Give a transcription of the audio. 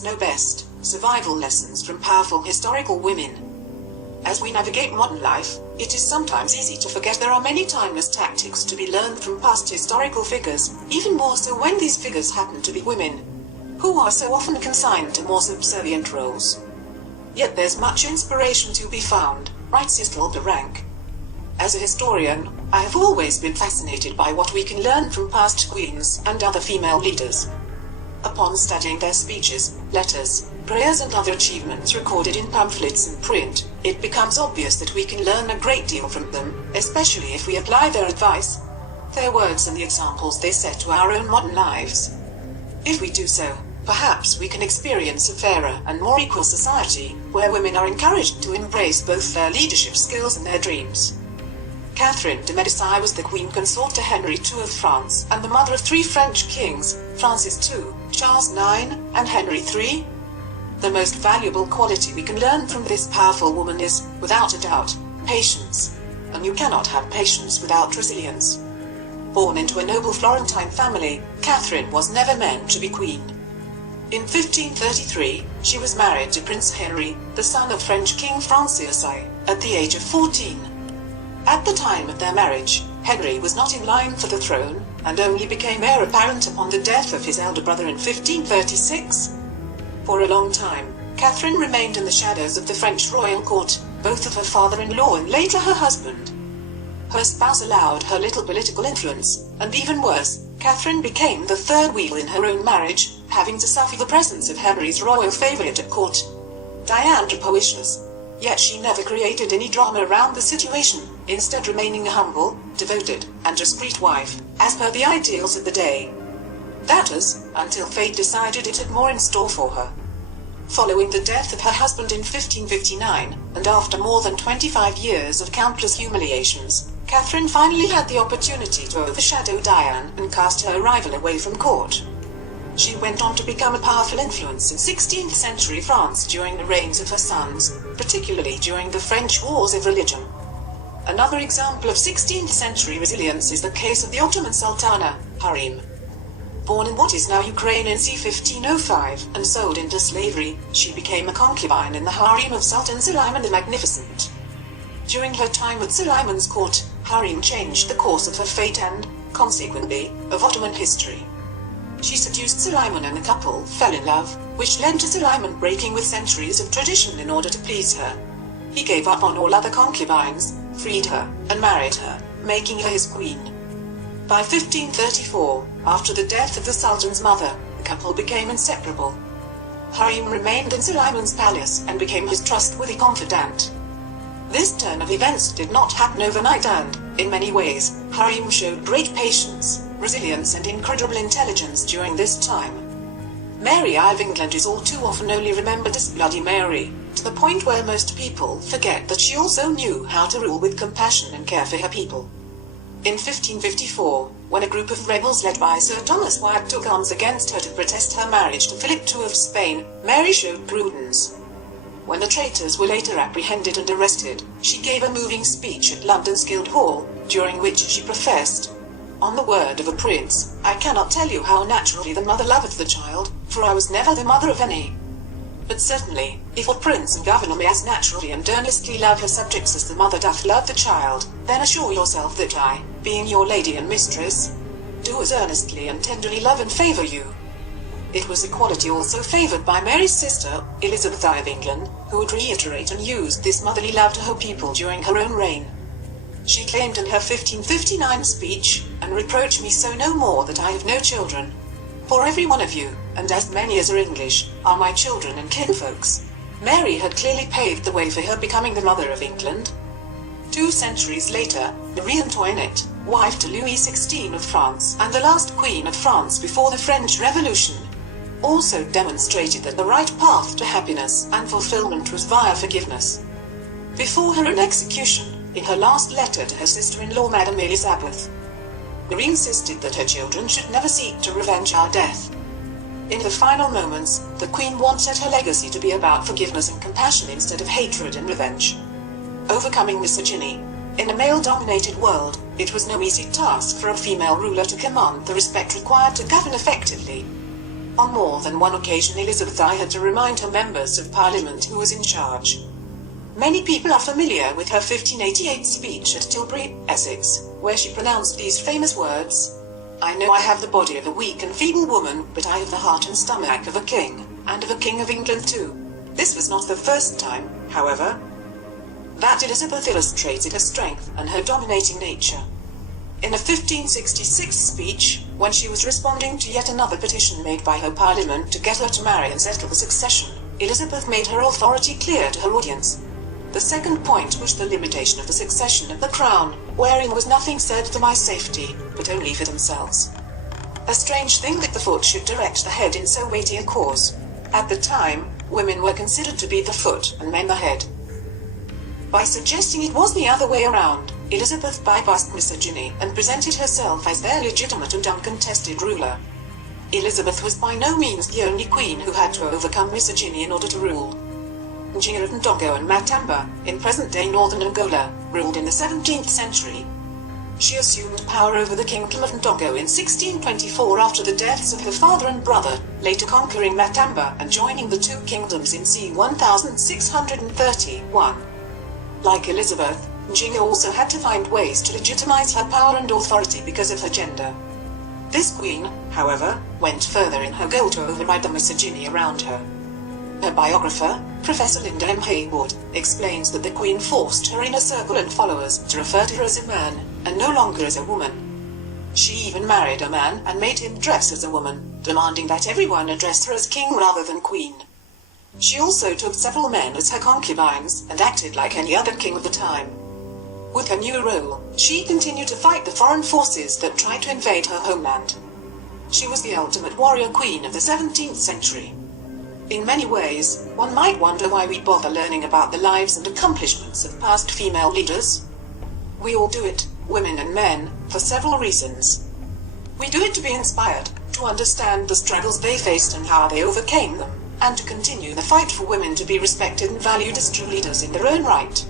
historians know best, survival lessons from powerful historical women. As we navigate modern life, it is sometimes easy to forget there are many timeless tactics to be learned from past historical figures, even more so when these figures happen to be women, who are so often consigned to more subservient roles. Yet there's much inspiration to be found, writes Hilda Rank. As a historian, I have always been fascinated by what we can learn from past queens and other female leaders. Upon studying their speeches, letters, prayers and other achievements recorded in pamphlets and print, it becomes obvious that we can learn a great deal from them, especially if we apply their advice, their words and the examples they set to our own modern lives. If we do so, perhaps we can experience a fairer and more equal society, where women are encouraged to embrace both their leadership skills and their dreams. Catherine de Medici was the queen consort to Henry II of France and the mother of 3 French kings, Francis II, Charles IX, and Henry III. The most valuable quality we can learn from this powerful woman is, without a doubt, patience. And you cannot have patience without resilience. Born into a noble Florentine family, Catherine was never meant to be queen. In 1533, she was married to Prince Henry, the son of French King Francis I, at the age of 14. At the time of their marriage, Henry was not in line for the throne, and only became heir apparent upon the death of his elder brother in 1536. For a long time, Catherine remained in the shadows of the French royal court, both of her father-in-law and later her husband. Her spouse allowed her little political influence, and even worse, Catherine became the third wheel in her own marriage, having to suffer the presence of Henry's royal favourite at court, Diane de Poitiers. Yet she never created any drama around the situation, instead remaining a humble, devoted, and discreet wife, as per the ideals of the day. That is, until fate decided it had more in store for her. Following the death of her husband in 1559, and after more than 25 years of countless humiliations, Catherine finally had the opportunity to overshadow Diane and cast her rival away from court. She went on to become a powerful influence in 16th century France during the reigns of her sons, particularly during the French Wars of Religion. Another example of 16th century resilience is the case of the Ottoman Sultana, Harim. Born in what is now Ukraine in c. 1505 and sold into slavery, she became a concubine in the harem of Sultan Suleiman the Magnificent. During her time at Suleiman's court, Harim changed the course of her fate and, consequently, of Ottoman history. She seduced Suleiman and the couple fell in love, which led to Suleiman breaking with centuries of tradition in order to please her. He gave up on all other concubines, freed her, and married her, making her his queen. By 1534, after the death of the Sultan's mother, the couple became inseparable. Harim remained in Suleiman's palace and became his trustworthy confidant. This turn of events did not happen overnight and, in many ways, Harim showed great patience, resilience and incredible intelligence during this time. Mary I of England is all too often only remembered as Bloody Mary, to the point where most people forget that she also knew how to rule with compassion and care for her people. In 1554, when a group of rebels led by Sir Thomas Wyatt took arms against her to protest her marriage to Philip II of Spain, Mary showed prudence. When the traitors were later apprehended and arrested, she gave a moving speech at London's Guildhall, during which she professed, "On the word of a prince, I cannot tell you how naturally the mother loveth the child, for I was never the mother of any. But certainly, if a prince and governor may as naturally and earnestly love her subjects as the mother doth love the child, then assure yourself that I, being your lady and mistress, do as earnestly and tenderly love and favour you." It was a quality also favoured by Mary's sister, Elizabeth I of England, who would reiterate and use this motherly love to her people during her own reign. She claimed in her 1559 speech, "And reproach me so no more that I have no children. For every one of you, and as many as are English, are my children and kinfolks." Mary had clearly paved the way for her becoming the mother of England. 2 centuries later, Marie Antoinette, wife to Louis XVI of France and the last queen of France before the French Revolution, also demonstrated that the right path to happiness and fulfillment was via forgiveness. Before her own execution, in her last letter to her sister-in-law Madame Elizabeth, Marie insisted that her children should never seek to revenge our death. In the final moments, the Queen wanted her legacy to be about forgiveness and compassion instead of hatred and revenge. Overcoming misogyny. In a male-dominated world, it was no easy task for a female ruler to command the respect required to govern effectively. On more than one occasion Elizabeth I had to remind her members of Parliament who was in charge. Many people are familiar with her 1588 speech at Tilbury, Essex, where she pronounced these famous words: "I know I have the body of a weak and feeble woman, but I have the heart and stomach of a king, and of a king of England too." This was not the first time, however, that Elizabeth illustrated her strength and her dominating nature. In a 1566 speech, when she was responding to yet another petition made by her parliament to get her to marry and settle the succession, Elizabeth made her authority clear to her audience. The second point was the limitation of the succession of the crown, wherein was nothing said for my safety, but only for themselves. A strange thing that the foot should direct the head in so weighty a cause. At the time, women were considered to be the foot and men the head. By suggesting it was the other way around, Elizabeth bypassed misogyny and presented herself as their legitimate and uncontested ruler. Elizabeth was by no means the only queen who had to overcome misogyny in order to rule. Gina of Ndongo and Matamba, in present-day northern Angola, ruled in the 17th century. She assumed power over the kingdom of Ndongo in 1624 after the deaths of her father and brother, later conquering Matamba and joining the two kingdoms in c. 1631. Like Elizabeth, Gina also had to find ways to legitimize her power and authority because of her gender. This queen, however, went further in her goal to override the misogyny around her. Her biographer, Professor Linda M. Haywood, explains that the queen forced her inner circle and followers to refer to her as a man, and no longer as a woman. She even married a man and made him dress as a woman, demanding that everyone address her as king rather than queen. She also took several men as her concubines and acted like any other king of the time. With her new role, she continued to fight the foreign forces that tried to invade her homeland. She was the ultimate warrior queen of the 17th century. In many ways, one might wonder why we bother learning about the lives and accomplishments of past female leaders. We all do it, women and men, for several reasons. We do it to be inspired, to understand the struggles they faced and how they overcame them, and to continue the fight for women to be respected and valued as true leaders in their own right.